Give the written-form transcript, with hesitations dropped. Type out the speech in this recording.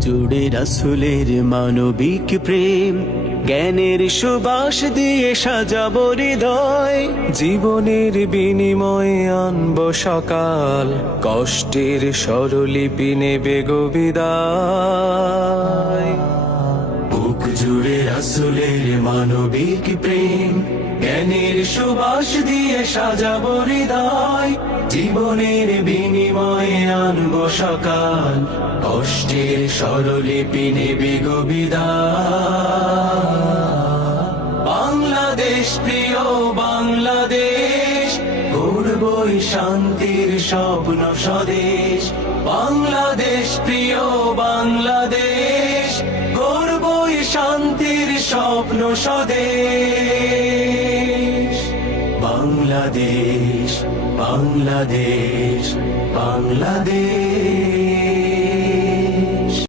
জুড়ে রাসূলের মানবিক প্রেম, জ্ঞানের সুবাস দিয়ে সাজাবো হৃদয়। জীবনের বিনিময়ে আনব সকাল, কষ্টের স্বরলিপি নেবে গো বিদায়। বুক জুড়ে রাসূলের মানবিক প্রেম, জ্ঞানের সুবাস দিয়ে সাজাবো হৃদয়। জীবনের বিনিময়ে আনব সকাল, কষ্টের স্বরলিপি নেবে গো বিদায়। বাংলাদেশ প্রিয় বাংলাদেশ, গড়বই শান্তির স্বপ্ন স্বদেশ। বাংলাদেশ প্রিয় বাংলাদেশ, গড়বই শান্তির স্বপ্ন স্বদেশ। বাংলাদেশ বাংলাদেশ বাংলাদেশ।